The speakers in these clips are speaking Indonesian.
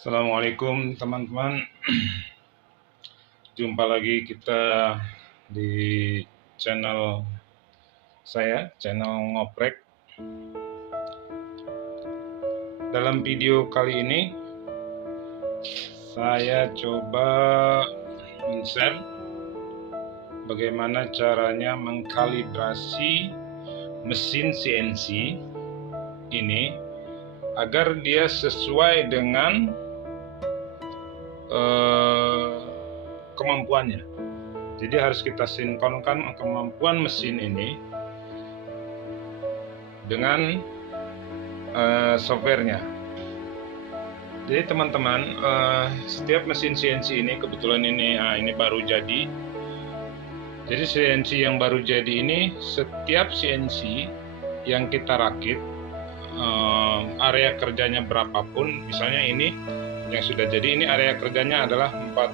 Assalamualaikum teman-teman. Jumpa lagi kita di channel saya, channel Ngoprek. Dalam video kali ini saya coba men-share bagaimana caranya mengkalibrasi mesin CNC ini agar dia sesuai dengan kemampuannya. Jadi harus kita sinkronkan kemampuan mesin ini dengan softwarenya. Jadi teman-teman, setiap mesin CNC ini kebetulan ini baru jadi. Jadi CNC yang baru jadi ini, setiap CNC yang kita rakit, area kerjanya berapapun, misalnya ini yang sudah jadi, ini area kerjanya adalah 45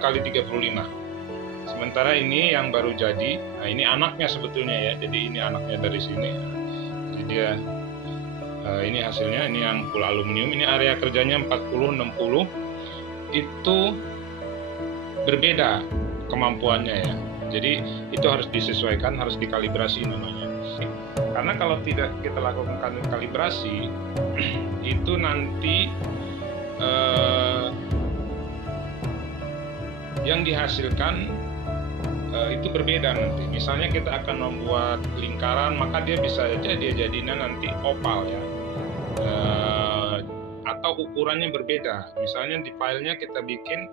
kali 35. Sementara ini yang baru jadi, nah ini anaknya sebetulnya ya. Jadi ini anaknya dari sini. Jadi dia ini hasilnya, ini yang full aluminium. Ini area kerjanya 40-60. Itu berbeda kemampuannya ya. Jadi itu harus disesuaikan, harus dikalibrasi namanya. Karena kalau tidak kita lakukan kalibrasi, itu nanti yang dihasilkan itu berbeda nanti. Misalnya kita akan membuat lingkaran, maka dia bisa saja dia jadinya nanti oval ya, atau ukurannya berbeda. Misalnya di filenya kita bikin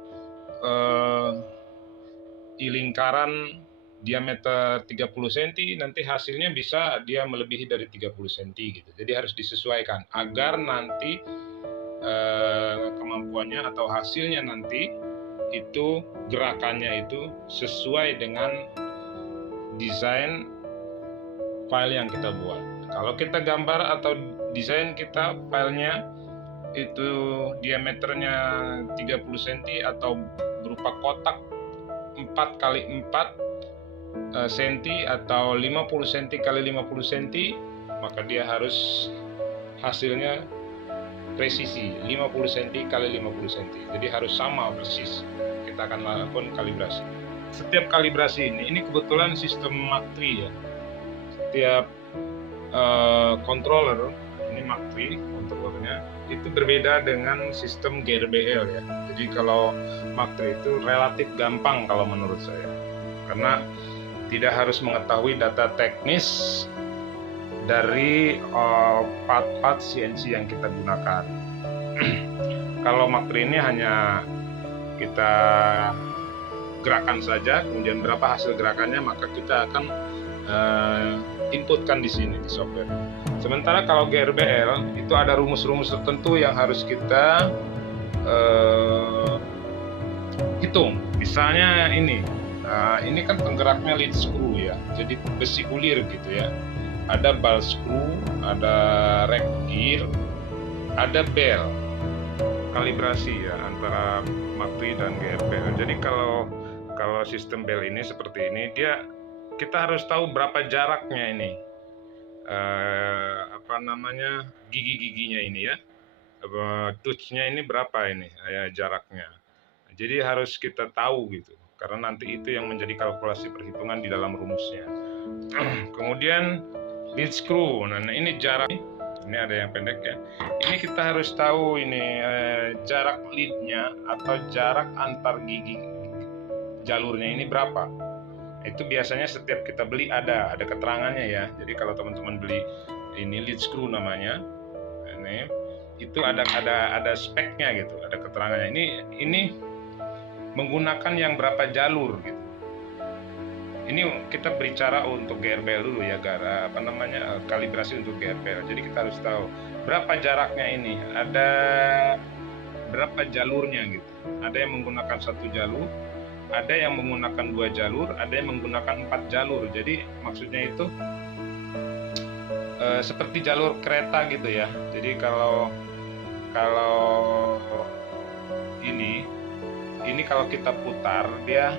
di lingkaran diameter 30 cm, nanti hasilnya bisa dia melebihi dari 30 cm gitu. Jadi harus disesuaikan agar nanti kemampuannya atau hasilnya nanti itu gerakannya itu sesuai dengan desain file yang kita buat. Kalau kita gambar atau desain kita filenya itu diameternya 30 cm atau berupa kotak 4 kali 4 cm atau 50 cm kali 50 cm, maka dia harus hasilnya presisi 50 cm kali 50 cm. Jadi harus sama persis. Kita akan lakukan kalibrasi. Setiap kalibrasi ini kebetulan sistem Mach 3 ya. Setiap controller, ini Mach 3 controllernya itu berbeda dengan sistem GRBL ya. Jadi kalau Mach 3 itu relatif gampang kalau menurut saya, karena tidak harus mengetahui data teknis dari part-part CNC yang kita gunakan. Kalau Mach 3 ini hanya kita gerakan saja, kemudian berapa hasil gerakannya maka kita akan inputkan di sini di software. Sementara kalau GRBL itu ada rumus-rumus tertentu yang harus kita hitung. Misalnya ini kan penggeraknya lead screw ya, jadi besi kulir gitu ya. Ada ball screw, ada rack gear, ada bell. Kalibrasi ya antara Mach 3 dan GRBL. Jadi kalau sistem bell ini seperti ini, kita harus tahu berapa jaraknya ini, gigi-giginya ini ya, touchnya ini berapa ini ya jaraknya. Jadi harus kita tahu gitu, karena nanti itu yang menjadi kalkulasi perhitungan di dalam rumusnya. Kemudian lead screw, nah ini jarak, ini ada yang pendek ya. Ini kita harus tahu ini jarak leadnya atau jarak antar gigi jalurnya ini berapa. Itu biasanya setiap kita beli ada keterangannya ya. Jadi kalau teman-teman beli ini lead screw namanya, ini itu ada speknya gitu, ada keterangannya. Ini menggunakan yang berapa jalur gitu. Ini kita berbicara untuk GRBL dulu ya, kalibrasi untuk GRBL. Jadi kita harus tahu berapa jaraknya ini, ada berapa jalurnya gitu. Ada yang menggunakan 1 jalur, ada yang menggunakan 2 jalur, ada yang menggunakan 4 jalur. Jadi maksudnya itu seperti jalur kereta gitu ya. Jadi kalau ini kalau kita putar dia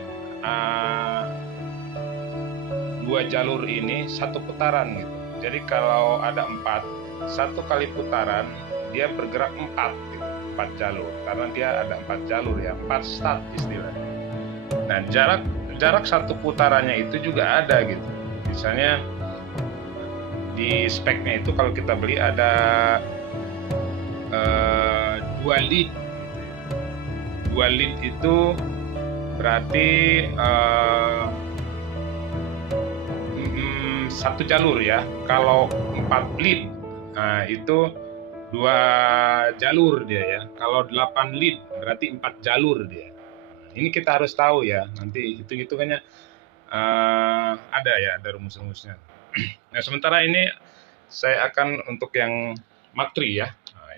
2 jalur ini 1 putaran gitu. Jadi kalau ada 4 satu kali putaran dia bergerak 4 gitu, 4 jalur, karena dia ada 4 jalur ya, 4 start istilahnya. Nah, jarak satu putarannya itu juga ada gitu. Misalnya di speknya itu kalau kita beli ada 2 lead. 2 lead itu berarti satu jalur ya. Kalau 4 lead, nah itu 2 jalur dia ya. Kalau 8 lead berarti 4 jalur dia. Ini kita harus tahu ya. Nanti hitung-hitungannya ada rumus-rumusnya. Nah, sementara ini saya akan untuk yang Mark III ya. Nah,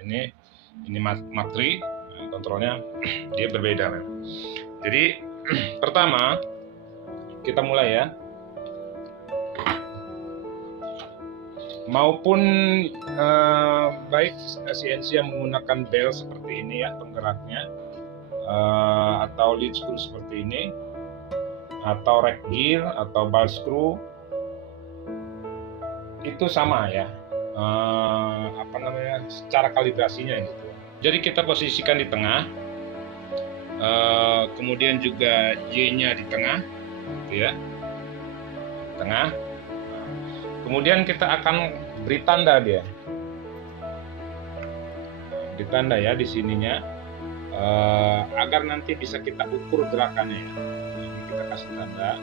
ini Mark III, kontrolnya dia berbeda. Jadi pertama kita mulai ya. Maupun baik CNC yang menggunakan bel seperti ini ya penggeraknya, atau lead screw seperti ini, atau rack gear atau ball screw, itu sama ya, secara kalibrasinya gitu. Jadi kita posisikan di tengah, kemudian juga Y-nya di tengah, gitu ya, tengah. Kemudian kita akan beri tanda dia, beri tanda ya di sininya, agar nanti bisa kita ukur gerakannya ya. Kita kasih tanda.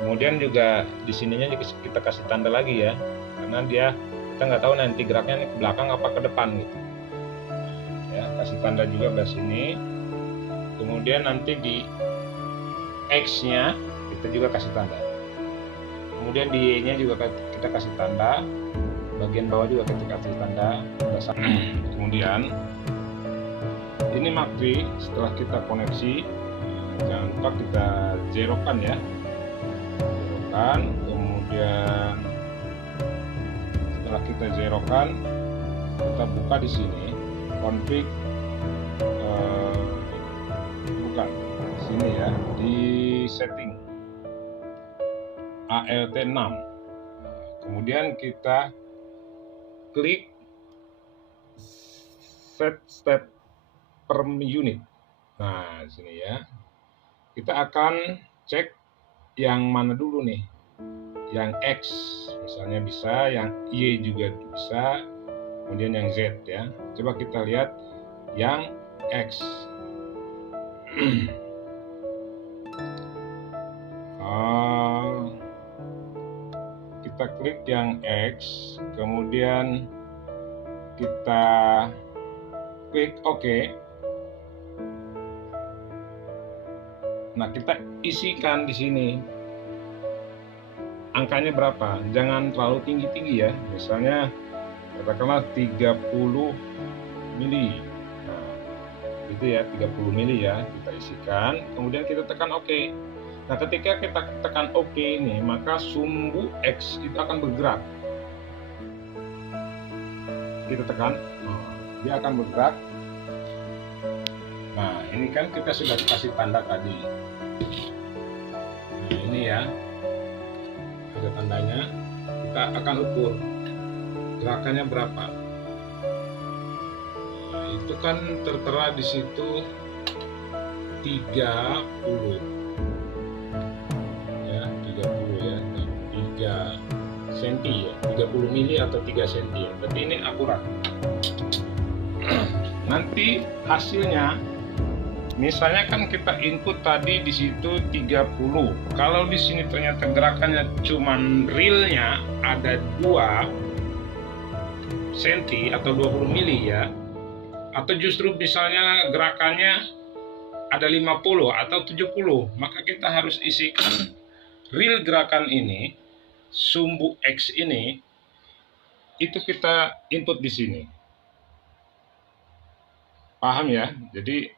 Kemudian juga di sininya kita kasih tanda lagi ya, karena kita nggak tahu nanti geraknya ke belakang apa ke depan gitu. Ya, kasih tanda juga ke sini. Kemudian nanti di X-nya kita juga kasih tanda. Kemudian di Y-nya juga kita kasih tanda, bagian bawah juga kita kasih tanda. Kemudian ini Mark III setelah kita koneksi, jangan lupa kita zerokan ya, zerokan. Kemudian setelah kita zerokan, kita buka di sini config, bukan di sini ya, di setting ALT6. Kemudian kita klik set step per unit. Nah, di sini ya. Kita akan cek yang mana dulu nih. Yang X misalnya bisa, yang Y juga bisa, kemudian yang Z ya. Coba kita lihat yang X. Kita klik yang X, kemudian kita klik OK. Nah, kita isikan di sini angkanya berapa. Jangan terlalu tinggi-tinggi ya. Misalnya katakanlah 30 mili. Nah, itu ya 30 mili ya, kita isikan, kemudian kita tekan OK. Nah, ketika kita tekan OK ini, maka sumbu X itu akan bergerak. Kita tekan, dia akan bergerak. Nah, ini kan kita sudah kasih tanda tadi. Nah, ini ya, ada tandanya. Kita akan ukur gerakannya berapa. Nah, itu kan tertera di situ 30. 3 cm ya, 30 mili atau 3 cm ya. Berarti ini akurat. Nanti hasilnya, misalnya kan kita input tadi di situ 30. Kalau di sini ternyata gerakannya cuman realnya ada 2 cm atau 20 mili ya. Atau justru misalnya gerakannya ada 50 atau 70, maka kita harus isikan real gerakan ini, sumbu X ini, itu kita input di sini. Paham ya? Jadi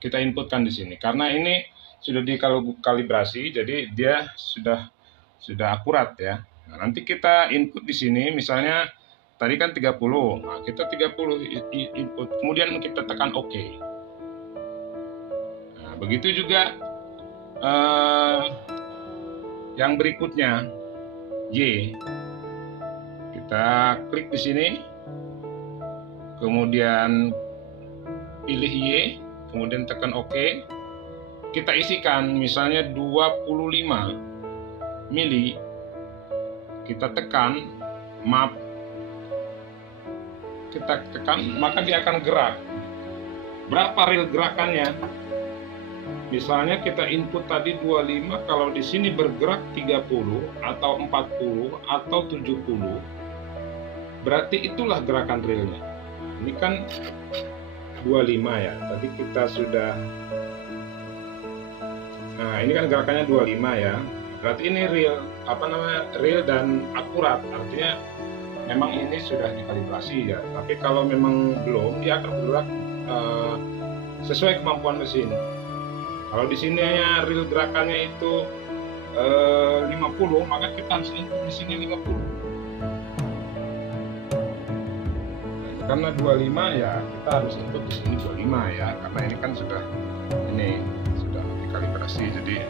kita inputkan di sini. Karena ini sudah dikalibrasi, jadi dia sudah akurat ya. Nah, nanti kita input di sini, misalnya tadi kan 30. Nah, kita 30 input, kemudian kita tekan OK. Nah, begitu juga yang berikutnya, Y. Kita klik di sini, kemudian pilih Y, kemudian tekan OK. Kita isikan misalnya 25 mili, kita tekan map, kita tekan, maka dia akan gerak. Berapa reel gerakannya? Misalnya kita input tadi 25, kalau di sini bergerak 30 atau 40 atau 70, berarti itulah gerakan reelnya. Ini kan 25 ya, tadi kita sudah, nah ini kan gerakannya 25 ya, berarti ini real, real dan akurat, artinya memang ini sudah dikalibrasi ya. Tapi kalau memang belum, dia akan bergerak sesuai kemampuan mesin. Kalau di sini ya real gerakannya itu 50, maka kita harus input di sini 50. Karena 25 ya kita harus input di sini 25 ya, karena ini kan sudah dikalibrasi, jadi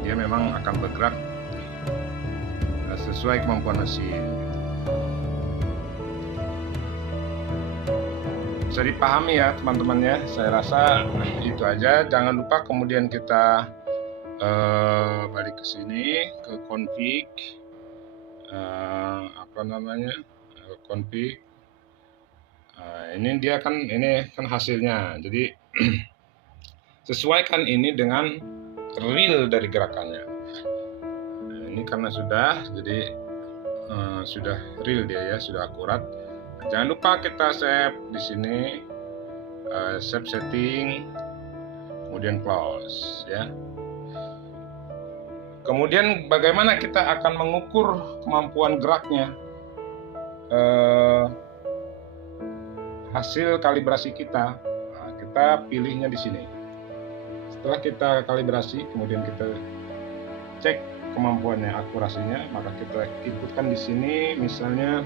dia memang akan bergerak sesuai kemampuan mesin. Bisa dipahami ya teman-teman ya. Saya rasa itu aja. Jangan lupa kemudian kita balik ke sini ke config, config. Ini dia kan, ini kan hasilnya. Jadi sesuaikan ini dengan real dari gerakannya. Ini karena sudah, jadi sudah real dia ya, sudah akurat. Jangan lupa kita save di sini, save setting, kemudian close ya. Kemudian bagaimana kita akan mengukur kemampuan geraknya? Hasil kalibrasi kita, nah, kita pilihnya di sini. Setelah kita kalibrasi, kemudian kita cek kemampuannya, akurasinya, maka kita inputkan di sini, misalnya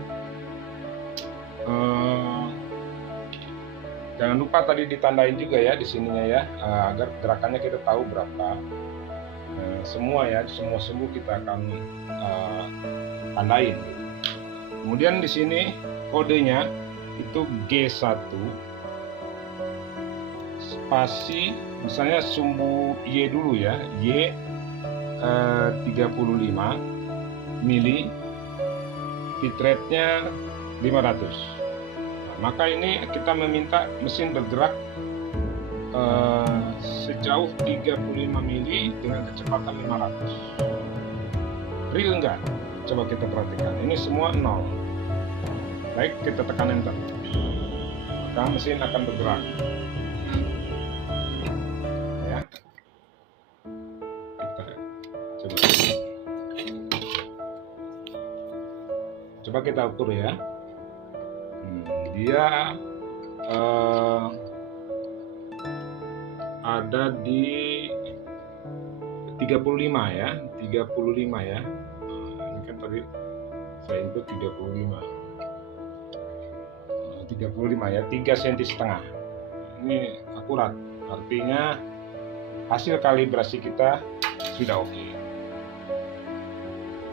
jangan lupa tadi ditandain juga ya di sininya ya, agar gerakannya kita tahu berapa. Semua ya, semua kita akan tandain. Kemudian di sini kodenya itu G1 spasi, misalnya sumbu Y dulu ya, Y 35 mili, bitrate-nya 500. Maka ini kita meminta mesin bergerak sejauh 35 mili dengan kecepatan 500. Real enggak? Coba kita perhatikan. Ini semua 0. Baik, kita tekan enter. Maka mesin akan bergerak. Ya. Coba kita ukur ya. Dia ada di 35 ya, 35 ya. Ini kan tadi saya input 35 ya, 3,5 cm. Ini akurat, artinya hasil kalibrasi kita sudah oke.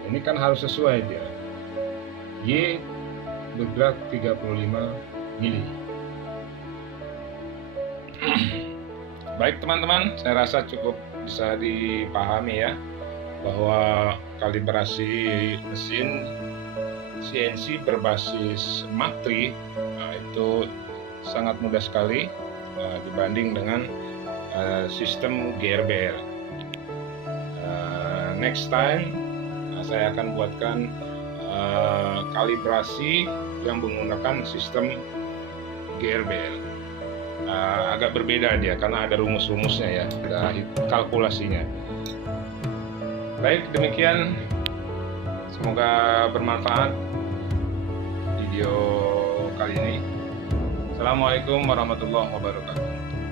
Ini kan harus sesuai dia. Y bergerak 35 mili. Baik teman-teman, saya rasa cukup bisa dipahami ya, bahwa kalibrasi mesin CNC berbasis matri itu sangat mudah sekali dibanding dengan sistem GRBL. Next time saya akan buatkan kalibrasi yang menggunakan sistem GRBL. Agak berbeda dia karena ada rumus-rumusnya ya, ada kalkulasinya. Baik, demikian, semoga bermanfaat video kali ini. Assalamualaikum warahmatullahi wabarakatuh.